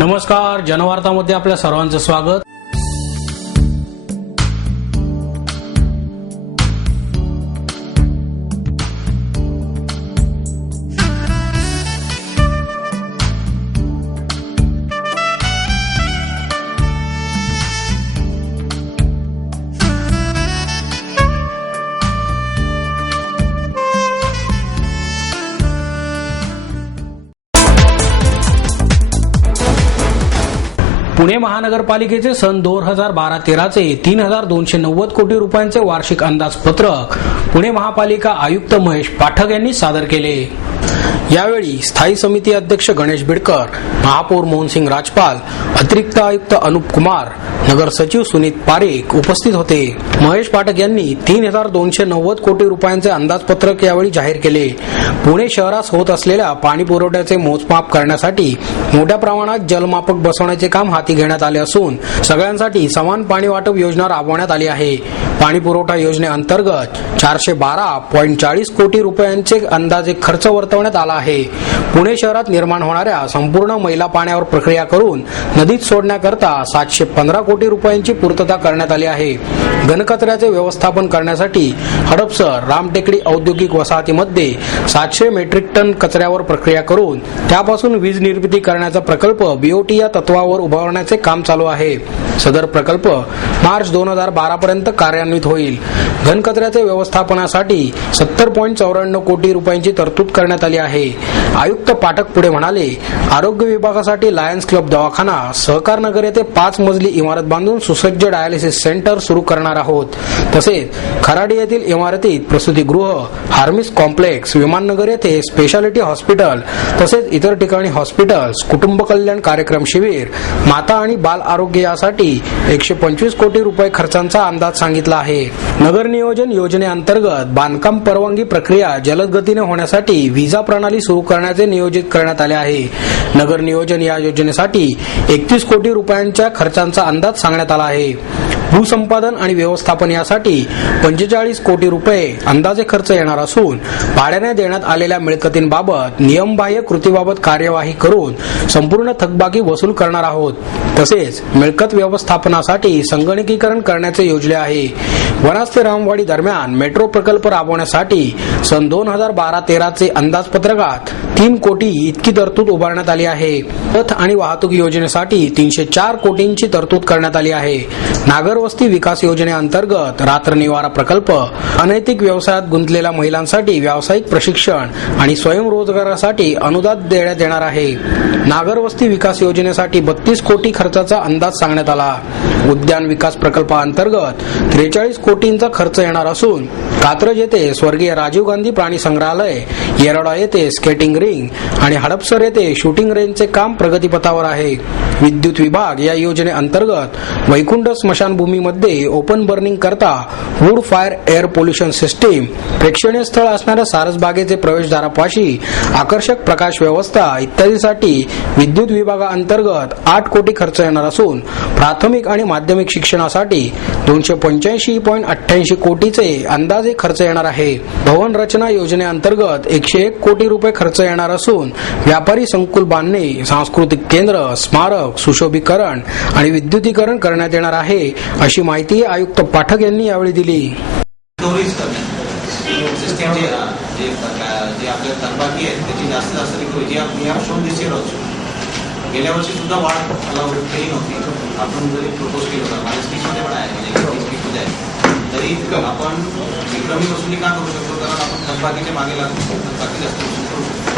नमस्कार, जनवार्तामध्ये आपल्या सर्वांचं स्वागत. पुणे महानगरपालिकेचे सन 2012-13चे 3290 कोटी रुपयांचे वार्षिक अंदाजपत्रक पुणे महापालिका आयुक्त महेश पाठक यांनी सादर केले. यावेळी स्थायी समिती अध्यक्ष गणेश बिडकर, महापौर मोहनसिंग राजपाल, अतिरिक्त आयुक्त अनुप कुमार, नगर सचिव सुनीत पारेख उपस्थित होते. महेश पाठक यांनी 3290 कोटी रुपयांचे अंदाजपत्रक यावेळी जाहीर केले. पुणे शहरास होत असलेल्या पाणी पुरवठ्याचे मोजमाप करण्यासाठी मोठ्या प्रमाणात जलमापक बसवण्याचे काम हाती घेण्यात आले असून सगळ्यांसाठी समान पाणी वाटप योजना राबवण्यात आली आहे. पाणी पुरवठा योजनेअंतर्गत 412.40 कोटी रुपयांचे अंदाजे खर्च वर्तवण्यात आला आहे. पुणे शहरात निर्माण होणाऱ्या संपूर्ण मैला पाण्यावर प्रक्रिया करून नदीत सोडण्याकरता 715 कोटी रुपयांची पूर्तता करण्यात आली आहे. घनकचऱ्याचे व्यवस्थापन करण्यासाठी हडपसर, रामटेकडी औद्योगिक वसाहतीमध्ये 700 मेट्रिक टन कचऱ्यावर प्रक्रिया करून त्यापासून वीज निर्मिती करण्याचा प्रकल्प बीओटी या तत्वावर उभारण्याचे काम चालू आहे. सदर प्रकल्प मार्च 2012 पर्यंत कार्यान्वित होईल. घनकचऱ्याचे व्यवस्थापनासाठी 70.94 कोटी रुपयांची तरतूद करण्यात आली आहे. आयुक्त पाठक पुढे म्हणाले, आरोग्य विभागासाठी लायन्स क्लब दवाखाना, सहकार नगर येथे 5 मजली इमारत बांधून सुसज्ज डायलिसिस सेंटर सुरू करणार आहोत. तसेच खराडी येथील इमारतीत प्रसूतीगृह, हार्मिस कॉम्प्लेक्स, विमाननगर येथे स्पेशालिटी हॉस्पिटल तसेच इतर ठिकाणी हॉस्पिटल्स, कुटुंब कल्याण कार्यक्रम शिबिर, माता आणि बाल आरोग्य यासाठी 125 कोटी रुपये खर्चांचा अंदाज सांगितला आहे. नगर नियोजन योजनेअंतर्गत बांधकाम परवानगी प्रक्रिया जलद गतीने होण्यासाठी व्हिसा प्रणाली सुरू करण्याचे नियोजित करण्यात आले आहे. नगर नियोजन या योजनेसाठी 31 कोटी रुपयांच्या खर्चांचा अंदाज सांगण्यात आला आहे. भूसंपादन आणि व्यवस्थापन यासाठी 45 कोटी रुपये अंदाजे खर्च येणार असून भाड्याने देण्यात आलेल्या मिळकतींबाबत नियमबाह्य कृतीबाबत कार्यवाही करून संपूर्ण थकबाकी वसूल करणार आहोत. तसेच मिळकत व्यवस्थापनासाठी संगणकीकरण करण्याचे योजले आहे. वनाज ते रामवाडी दरम्यान मेट्रो प्रकल्प राबवण्यासाठी सन 2012-13चे अंदाजपत्रकात 3 कोटी इतकी तरतूद उभारण्यात आली आहे. पथ आणि वाहतूक योजनेसाठी 304 कोटींची तरतूद करण्यात आली आहे. नागर वस्ती विकास योजनेअंतर्गत रात्र निवारा प्रकल्प, अनैतिक व्यवसायात गुंतलेल्या महिलांसाठी व्यावसायिक प्रशिक्षण आणि स्वयंरोजगारासाठी अनुदान देण्यात येणार आहे. नागर वस्ती विकास योजनेसाठी 32 कोटी खर्चाचा अंदाज सांगण्यात आला. उद्यान विकास प्रकल्पाअंतर्गत 43 कोटींचा खर्च येणार असून कात्रज येथे स्वर्गीय राजीव गांधी प्राणी संग्रहालय, येरवडा येथे स्केटिंग रिंग आणि हडपसर येथे शूटिंग रेंजचे काम प्रगतीपथावर आहे. विद्युत विभाग या योजनेअंतर्गत वैकुंठ स्मशानभूमीमध्ये ओपन बर्निंग करता wood fire air pollution system, प्रेक्षणीय स्थळ असणाऱ्या सारसबागेचे प्रवेशद्वारापाशी आकर्षक प्रकाश व्यवस्था इत्यादीसाठी विद्युत विभागाअंतर्गत 8 कोटी खर्च येणार असून प्राथमिक आणि माध्यमिक शिक्षणासाठी 285.88 कोटीचे अंदाजे खर्च येणार आहे. भवन रचना योजनेअंतर्गत 101 कोटी रुपये खर्च येणार असून व्यापारी संकुल बांधणे, सांस्कृतिक केंद्र, स्मारक, सुशोभीकरण आणि विद्युतीकरण करण्यात येणार आहे, अशी माहिती आयुक्त पाठक यांनी यावेळी दिली. गेल्या वर्षी सुद्धा वाढ केली नव्हती. आपण जरी प्रपोज केलं होतं, माझ्या स्पीचमध्ये पण आहे, स्पीचमध्ये आहे, तरी आपण विक्रमी वसुली का करू शकतो? कारण आपण थकबाकीच्या मागे लागतो, थकबाकी जास्त वसूल करू शकतो.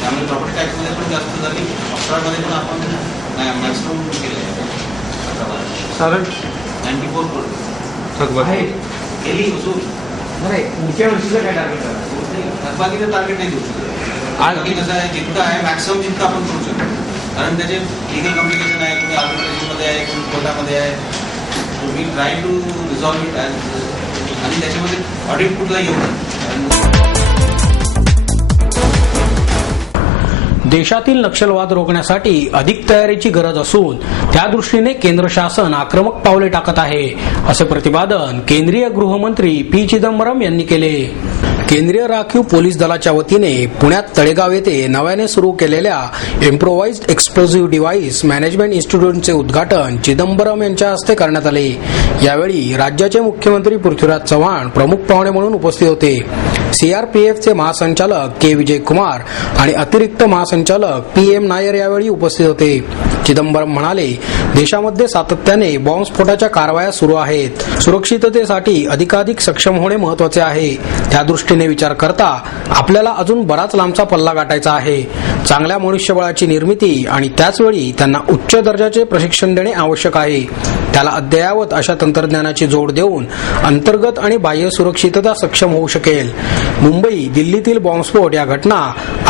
त्यामुळे प्रॉपर्टी टॅक्समध्ये पण जास्त झाली, अफरामध्ये पण आपण मॅक्सिमम केलं आहे. 94 करोड थकबाकी केली वसूल. पुढच्या वर्षीचं काय टार्गेट आहे? थकबाकीचं टार्गेट नाही देऊ शकतो. आणि कसं आहे, जितकं आहे मॅक्सिमम जितकं आपण करू शकतो. कारण त्याचे लिगल कॉम्प्लिकेशन आहे, तुम्ही आर्बिट्रेशनमध्ये आहे, तुम्ही कोर्टामध्ये आहे. तुम्ही ट्राय टू रिझॉल्व्ह इट आणि त्याच्यामध्ये ऑडिट कुठला येऊ नये. देशातील नक्षलवाद रोखण्यासाठी अधिक तयारीची गरज असून त्या दृष्टीने केंद्र शासन आक्रमक पावले टाकत आहे, असे प्रतिपादन केंद्रीय गृहमंत्री पी चिदंबरम यांनी केले. केंद्रीय राखीव पोलीस दलाच्या वतीने पुण्यात तळेगाव येथे नव्याने सुरू केलेल्या इम्प्रोवाइज्ड एक्सप्लोजिव्ह डिव्हाइस मॅनेजमेंट इन्स्टिट्यूटचे उद्घाटन चिदंबरम यांच्या हस्ते करण्यात आले। यावेळी राज्याचे मुख्यमंत्री पृथ्वीराज चव्हाण प्रमुख पाहुणे म्हणून उपस्थित होते। सीआरपीएफचे महासंचालक के विजय कुमार आणि अतिरिक्त महासंचालक PM नायर यावेळी उपस्थित होते। चिदंबरम म्हणाले, देशामध्ये सातत्याने बॉम्बस्फोटाच्या कारवाया सुरू आहेत। सुरक्षिततेसाठी अधिकाधिक सक्षम होणे महत्त्वाचे आहे। त्या दृष्टीने विचार करता आपल्याला अजून बराच लांबचा पल्ला गाठायचा आहे। चांगल्या मनुष्यबळाची निर्मिती आणि त्याचवेळी त्यांना उच्च दर्जाचे प्रशिक्षण देणे आवश्यक आहे। त्याला अद्ययावत अशा तंत्रज्ञानाची जोड देऊन अंतर्गत आणि बाह्य सुरक्षितता सक्षम होऊ शकेल। मुंबई दिल्लीतील बॉम्बस्फोट या घटना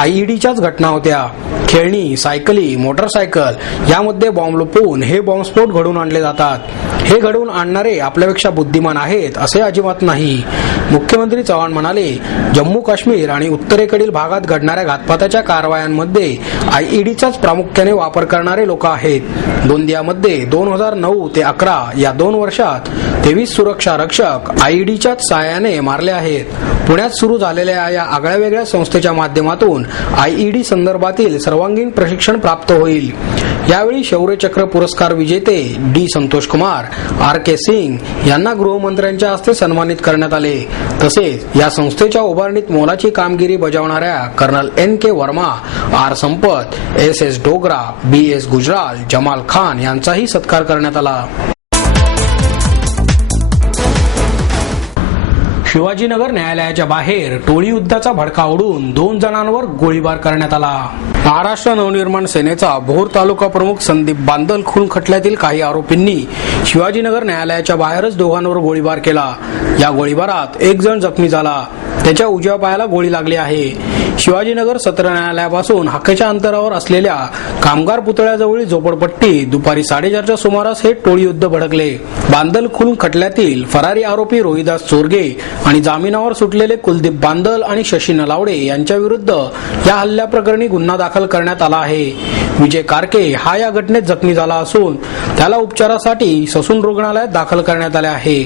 IEDच्याच घटना होत्या। खेळणी, सायकली, मोटरसायकल यामध्ये बॉम्ब लपवून हे बॉम्बस्फोट घडवून आणले जातात। हे घडवून आणणारे आपल्यापेक्षा बुद्धिमान आहेत असे अजिबात नाही। मुख्यमंत्री चव्हाण म्हणाले, जम्मू काश्मीर आणि उत्तरेकडील भागात घडणाऱ्या घातपाताच्या कारवायांमध्ये IEDचाच प्रामुख्याने वापर करणारे लोक आहेत। गोंदियामध्ये 2009 ते 11 या 2 वर्षात 23 सुरक्षा रक्षक IEDच्याच साहाय्याने मारले आहेत। पुण्यात सुरू झालेल्या या आगळ्या वेगळ्या संस्थेच्या माध्यमातून IED संदर्भातील सर्वांगीण प्रशिक्षण प्राप्त होईल। यावेळी शौर्य चक्र पुरस्कार विजेते D संतोष कुमार, RK सिंग यांना गृहमंत्र्यांच्या हस्ते सन्मानित करण्यात आले। तसेच या संस्थेच्या उभारणीत मोलाची कामगिरी बजावणाऱ्या कर्नल NK वर्मा, R संपत, SS डोगरा, BS गुजराल, जमाल खान यांचाही सत्कार करण्यात आला। शिवाजीनगर न्यायालयाच्या बाहेर टोळी युद्धाचा भडका उडून 2 जणांवर गोळीबार करण्यात आला। महाराष्ट्र नवनिर्माण सेनेचा भोर तालुका प्रमुख संदीप बांदल खून खटल्यातील काही आरोपींनी शिवाजीनगर न्यायालयाच्या बाहेरच दोघांवर गोळीबार केला। या गोळीबारात एक जण जखमी झाला, त्याच्या उजव्या पायाला गोळी लागली आहे। शिवाजीनगर सत्र न्यायालयापासून हाकेच्या अंतरावर असलेल्या कामगार पुतळ्याजवळील झोपडपट्टीत दुपारी 4:30च्या सुमारास हे टोळी युद्ध भडकले। बांदल खून खटल्यातील फरारी आरोपी रोहिदास चोरगे आणि जामिनावर सुटलेले कुलदीप बांदल आणि शशी नलावडे यांच्या विरुद्ध या हल्ल्याप्रकरणी गुन्हा दाखल करण्यात आला आहे। विजय कारके हा या घटनेत जखमी झाला असून त्याला उपचारासाठी ससून रुग्णालयात दाखल करण्यात आले आहे।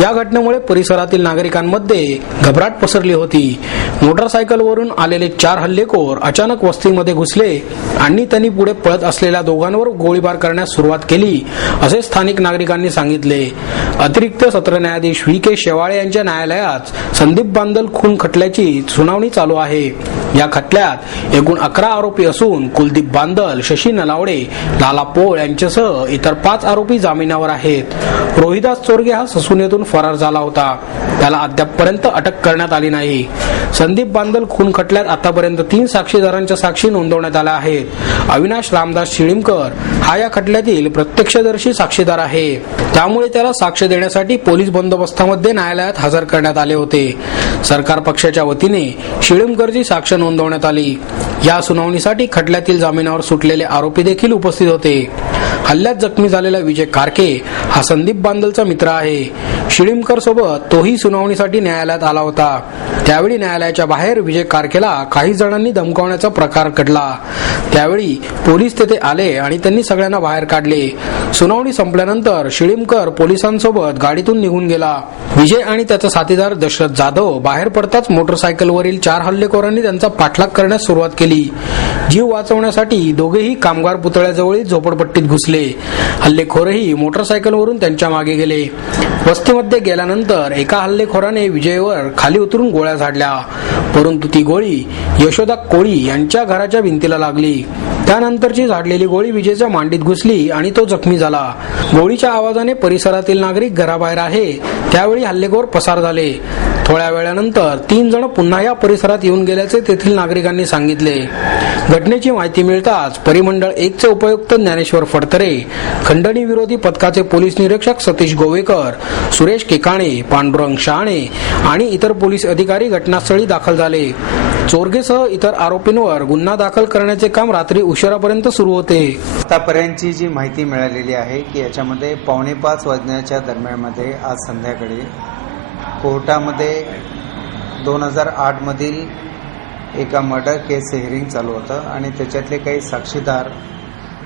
या घटनेमुळे परिसरातील नागरिकांमध्ये घबराट पसरली होती। मोटरसायकलवरून आलेले 4 हल्लेखोर अचानक वस्तीमध्ये घुसले आणि त्यांनी पुढे पळत असलेल्या दोघांवर गोळीबार करण्यास सुरुवात केली असे स्थानिक नागरिकांनी सांगितले। अतिरिक्त सत्र न्यायाधीश VK शेवाळे यांच्या न्यायालयात संदीप बांदल खून खटल्याची सुनावणी चालू आहे। या खटल्यात एकूण 11 आरोपी असून कुलदीप बांदल, शशी नलावडे, लाला पोळ यांच्यासह इतर 5 आरोपी जामिनावर आहेत। रोहिदास चोरगे हा ससून येथून फरार झाला होता, त्याला अद्यापपर्यंत अटक करण्यात आली नाही। संदीप बांदल खून खटल्यात आतापर्यंत 3 साक्षीदारांच्या साक्षी नोंदवण्यात आल्या आहेत। अविनाश रामदास शिळीमकर हा या खटल्यातील प्रत्यक्षदर्शी साक्षीदार आहे, त्यामुळे त्याला साक्ष देण्यासाठी पोलीस बंदोबस्तामध्ये न्यायालयात हजर करण्यात आले होते। सरकार पक्षाच्या वतीने शिळीमकरची साक्ष नोंदवण्यात आली। या सुनावणीसाठी खटल्यातील जामिनावर सुटलेले आरोपी देखील उपस्थित होते। हल्ल्यात जखमी झालेला विजय कारके हा संदीप बांदलचा मित्र आहे। शिळीमकर सोबत तोही सुनावणीसाठी न्यायालयात आला होता। त्यावेळी न्यायालयाच्या बाहेर विजय कारकेला काही जणांनी धमकावण्याचा प्रकार घडला। त्यावेळी पोलीस तेथे आले आणि त्यांनी सगळ्यांना बाहेर काढले। सुनावणी संपल्यानंतर शिळीमकर पोलिसांसोबत गाडीतून निघून गेला। विजय आणि त्याचा साथीदार दशरथ जाधव बाहेर पडताच मोटरसायकलवरील 4 हल्लेखोरांनी त्यांचा पाठलाग करण्यास सुरुवात केली। जीव वाचवण्यासाठी दोघेही कामगार पुतळ्याजवळील झोपडपट्टीत घुसले। हल्लेखोरही मोटरसायकलवरून त्यांच्या मागे गेले। वस्तीमध्ये गेल्यानंतर एका हल्लेखोराने विजयवर खाली उतरून गोळ्या झाडल्या, परंतु ती गोळी यशोदा कोळी यांच्या घराच्या भिंतीला लागली। त्यानंतरची झाडलेली गोळी विजयच्या मांडीत घुसली आणि तो जखमी झाला। गोळीच्या आवाजाने परिसरातील नागरिक घराबाहेर आहे त्यावेळी हल्लेखोर पसार झाले। थोड्या वेळानंतर 3 जण पुन्हा या परिसरात येऊन गेल्याचे तेथील नागरिकांनी सांगितले। घटनेची माहिती मिळताच परिमंडळ 1 चे उपायुक्त ज्ञानेश्वर फडतरे, खंडणी विरोधी पथकाचे पोलीस निरीक्षक सतीश गोवेकर, सुरेश केकाणे, पांडुरंग शहाणे आणि इतर पोलीस अधिकारी घटनास्थळी दाखल झाले। चोरगेसह इतर आरोपींवर गुन्हा दाखल करण्याचे काम रात्री उशिरापर्यंत सुरू होते। आतापर्यंतची जी माहिती मिळालेली आहे की याच्यामध्ये 4:45 वाजण्याच्या दरम्यानमध्ये आज संध्याकाळी कोर्टामध्ये 2008 मधील एका मर्डर केस हिअरिंग चालू होतं आणि त्याच्यातले काही साक्षीदार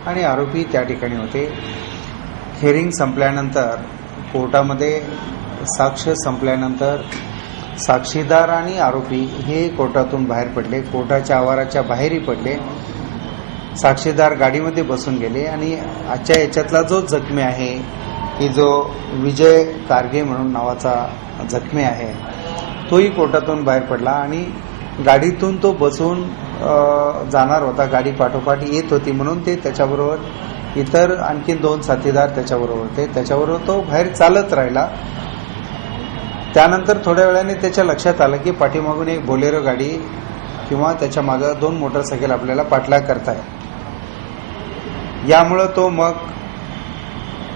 आणि आरोपी त्या ठिकाणी होते। हिअरिंग संपल्यानंतर कोर्टामध्ये साक्ष संपल्यानंतर साक्षीदार आणि आरोपी हे कोर्टातून बाहेर पडले, कोर्टाच्या आवाराच्या बाहेरही पडले. साक्षीदार गाडीमध्ये बसून गेले आणि आजच्या याच्यातला जो जखमी आहे की जो विजय कारगे म्हणून नावाचा जखमी आहे तोही कोर्टातून बाहेर पडला आणि गाडीतून तो बसून जाणार होता. गाडी पाठोपाठ येत होती म्हणून ते त्याच्याबरोबर इतर आणखी 2 साथीदार त्याच्याबरोबर होते. त्याच्याबरोबर तो बाहेर चालत राहिला. त्यानंतर थोड्या वेळाने त्याच्या लक्षात आलं की पाठीमागून एक बोलेरो गाडी किंवा त्याच्या मागे 2 मोटरसायकल आपल्याला पाठलाग करताय. यामुळं तो मग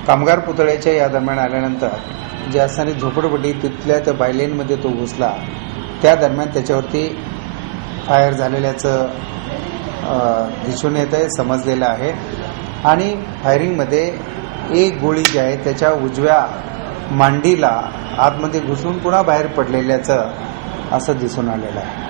कामगार पुतळ्याच्या या दरम्यान आल्यानंतर जे असणारी झोपडपट्टी तिथल्या त्या बायलेनमध्ये तो घुसला. त्या दरम्यान त्याच्यावरती फायर झालेल्याचं दिसून येत आहे, समजलेलं आहे. आणि फायरिंगमध्ये एक गोळी जी आहे त्याच्या उजव्या मांडीला आतमध्ये घुसून पुन्हा बाहेर पडलेल्याचं असं दिसून आलेलं आहे.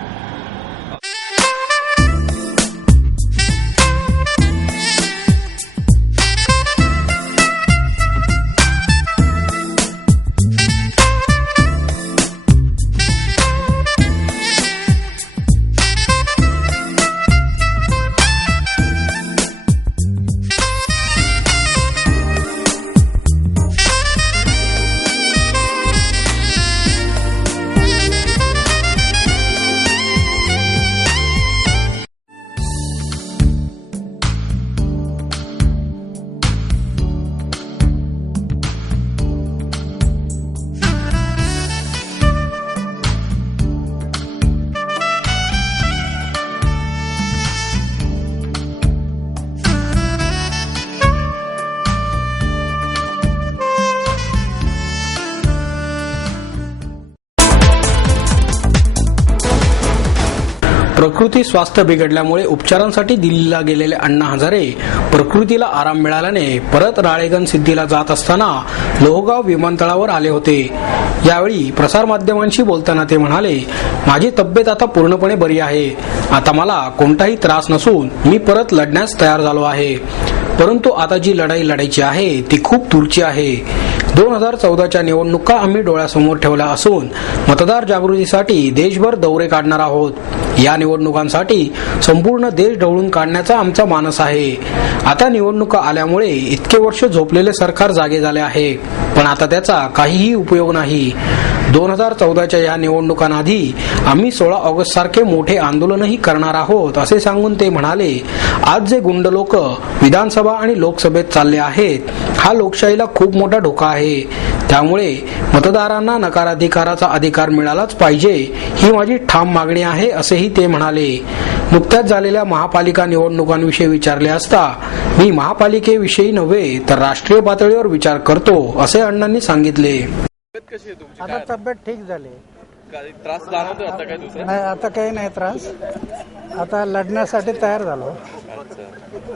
प्रकृती स्वास्थ्य बिघडल्यामुळे उपचारांसाठी दिल्लीला गेलेले अण्णा हजारे प्रकृतीला आराम मिळाल्याने परत राळेगण सिद्धीला जात असताना लोहगाव विमानतळावर आले होते. यावेळी प्रसारमाध्यमांशी बोलताना ते म्हणाले, माझी तब्येत आता पूर्णपणे बरी आहे. आता मला कोणताही त्रास नसून मी परत लढण्यास तयार झालो आहे. परंतु आता जी लढाई लढायची आहे ती खूप दूरची आहे. 2014च्या निवडणुका आम्ही डोळ्यासमोर ठेवल्या असून मतदार जागृतीसाठी देशभर दौरे काढणार आहोत. या निवडणुकांसाठी संपूर्ण देश ढवळून काढण्याचा आमचा मानस आहे. आता निवडणुका आल्यामुळे इतके वर्ष झोपलेले सरकार जागे झाले आहे, पण आता त्याचा काहीही उपयोग नाही. 2014च्या या निवडणुकांआधी आम्ही 16 ऑगस्ट सारखे मोठे आंदोलनही करणार आहोत असे सांगून ते म्हणाले, आज जे गुंड लोक विधानसभा आणि लोकसभेत चालले आहेत हा लोकशाहीला खूप मोठा धोका आहे. त्यामुळे मतदारांना नकाराधिकाराचा अधिकार मिळालाच पाहिजे ही माझी ठाम मागणी आहे असेही ते म्हणाले. नुकत्याच झालेल्या महापालिका निवडणुकांविषयी विचारले असता मी महापालिकेविषयी नव्हे तर राष्ट्रीय पातळीवर विचार करतो असे अण्णांनी सांगितले. कशी आहे तुमची? आता तब्येत ठीक झाली. काय त्रास जाणवतोय आता काय दुसरा? नाही, आता काही नाही त्रास. आता लढण्यासाठी तयार झालो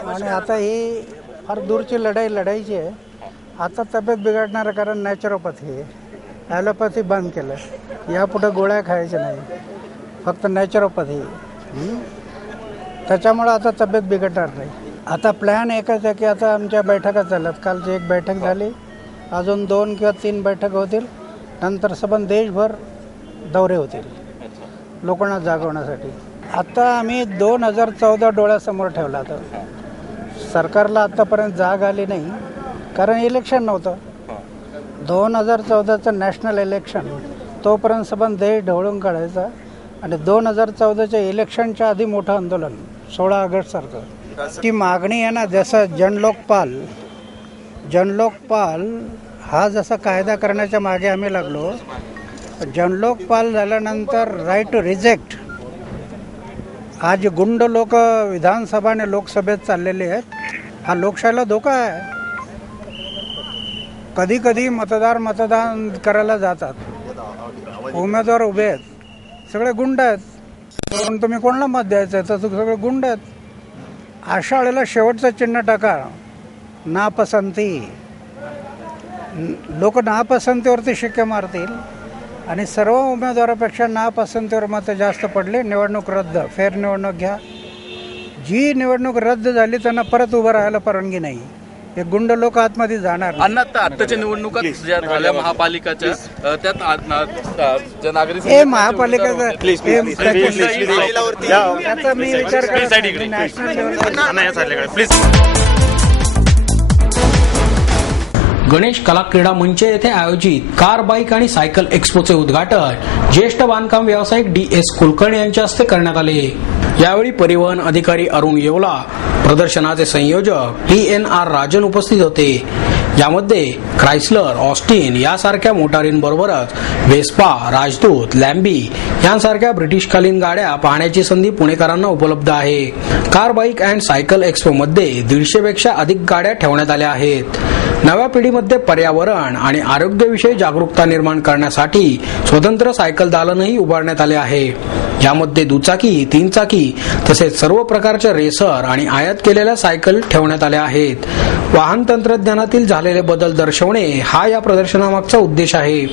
आणि आता ही फार दूरची लढाई लढायची आहे. आता तब्येत बिघडणार कारण नॅचरोपॅथी आहे. ॲलोपॅथी बंद केलं. यापुढे गोळ्या खायच्या नाही, फक्त नॅचरोपॅथी. त्याच्यामुळं आता तब्येत बिघडणार नाही. आता प्लॅन एकच आहे की आता आमच्या बैठका चालल्यात. कालची एक बैठक झाली, अजून 2 किंवा 3 बैठक होतील. नंतर सबंध देशभर दौरे होतील लोकांना जागवण्यासाठी. आता आम्ही 2014 डोळ्यासमोर ठेवला. आता सरकारला आतापर्यंत जाग आली नाही कारण इलेक्शन नव्हतं. 2014चं नॅशनल इलेक्शन तोपर्यंत सबंध देश ढवळून काढायचा आणि 2014च्या इलेक्शनच्या आधी मोठं आंदोलन 16 ऑगस्टसारखं. ती मागणी आहे ना, जसं जनलोकपाल हा जसा कायदा करण्याच्या मागे आम्ही लागलो. जनलोकपाल झाल्यानंतर राईट टू रिजेक्ट आज गुंड लोक विधानसभा आणि लोकसभेत चाललेले आहेत. हा लोकशाहीला धोका आहे. कधी कधी मतदान करायला जातात, उमेदवार उभे आहेत, सगळे गुंड आहेत. पण तुम्ही कोणाला मत द्यायचं आहे तर सगळे गुंड आहेत. अशा वेळेला शेवटचं चिन्ह टाका, नापसंती. लोक नापसंतीवरती शिक्के मारतील आणि सर्व उमेदवारापेक्षा नापसंतीवर मतं जास्त पडले, निवडणूक रद्द. फेर निवडणूक घ्या. जी निवडणूक रद्द झाली त्यांना परत उभं राहायला परवानगी नाही. हे गुंड लोक आतमध्ये जाणार नाही. अण्णा आत्ताच्या निवडणुका ज्या झाल्या महापालिकाच्या त्यात ज्या नागरिक हे महापालिकेचं त्याचा मी विचार करत नॅशनल लेवलवर गणेश कला क्रीडा मंच येथे आयोजित कार बाईक आणि सायकल एक्स्पोचे उद्घाटन ज्येष्ठ बांधकाम व्यावसायिक DS कुलकर्णी यांच्या हस्ते करण्यात आले. यावेळी परिवहन अधिकारी अरुण येवला, प्रदर्शनाचे संयोजक TNR राजन उपस्थित होते. यामध्ये क्रायस्लर, ऑस्टिन यासारख्या मोटारींबरोबरच वेस्पा, राजदूत, लॅम्बी यांसारख्या ब्रिटिशकालीन गाड्या पाहण्याची संधी पुणेकरांना उपलब्ध आहे. Car bike and cycle expo मध्ये 150 पेक्षा अधिक गाड्या ठेवण्यात आल्या आहेत. नव्या पिढीमध्ये पर्यावरण आणि आरोग्याविषयी जागरूकता निर्माण करण्यासाठी स्वतंत्र सायकल दालनही उभारण्यात आले आहे. यामध्ये दुचाकी, 3 चाकी तसेच सर्व प्रकारच्या रेसर आणि आयात केलेल्या सायकल ठेवण्यात आल्या आहेत. वाहन तंत्रज्ञानातील झालेले बदल दर्शवणे हा या प्रदर्शनामागचा उद्देश आहे.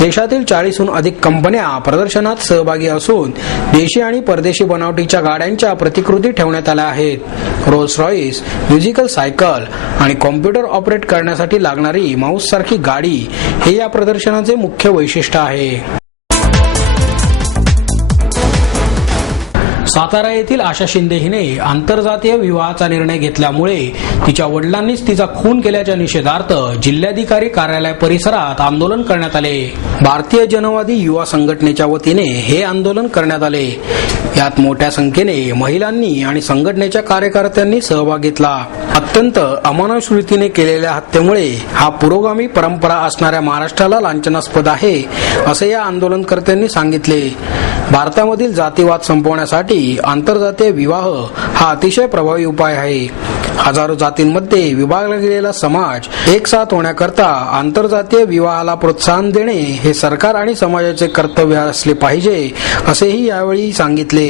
देशातील 40हून अधिक कंपन्या प्रदर्शनात सहभागी असून देशी आणि परदेशी बनावटीच्या गाड्यांच्या प्रतिकृती ठेवण्यात आल्या आहेत. रोल्स रॉइस, म्युझिकल सायकल आणि कॉम्प्युटर ऑपरेट करण्यासाठी लागणारी माऊस सारखी गाडी हे या प्रदर्शनाचे मुख्य वैशिष्ट्य आहे. सातारा येथील आशा शिंदे हिने आंतरजातीय विवाहाचा निर्णय घेतल्यामुळे तिच्या वडिलांनीच तिचा खून केल्याच्या निषेधार्थ जिल्हाधिकारी कार्यालय परिसरात आंदोलन करण्यात आले. भारतीय जनवादी युवा संघटनेच्या वतीने हे आंदोलन करण्यात आले. यात मोठ्या संख्येने महिलांनी आणि संघटनेच्या कार्यकर्त्यांनी सहभाग घेतला. अत्यंत अमानुष रीतीने केलेल्या हत्येमुळे हा पुरोगामी परंपरा असणाऱ्या महाराष्ट्राला लांछनास्पद आहे, असे या आंदोलनकर्त्यांनी सांगितले. भारतामधील जातीवाद संपवण्यासाठी आंतरजातीय विवाह हा अतिशय प्रभावी उपाय आहे. हजारो जातींमध्ये विभागला गेलेला समाज एकसाथ होण्याकरता आंतरजातीय विवाहाला प्रोत्साहन देणे हे सरकार आणि समाजाचे कर्तव्य असले पाहिजे, असेही यावेळी सांगितले.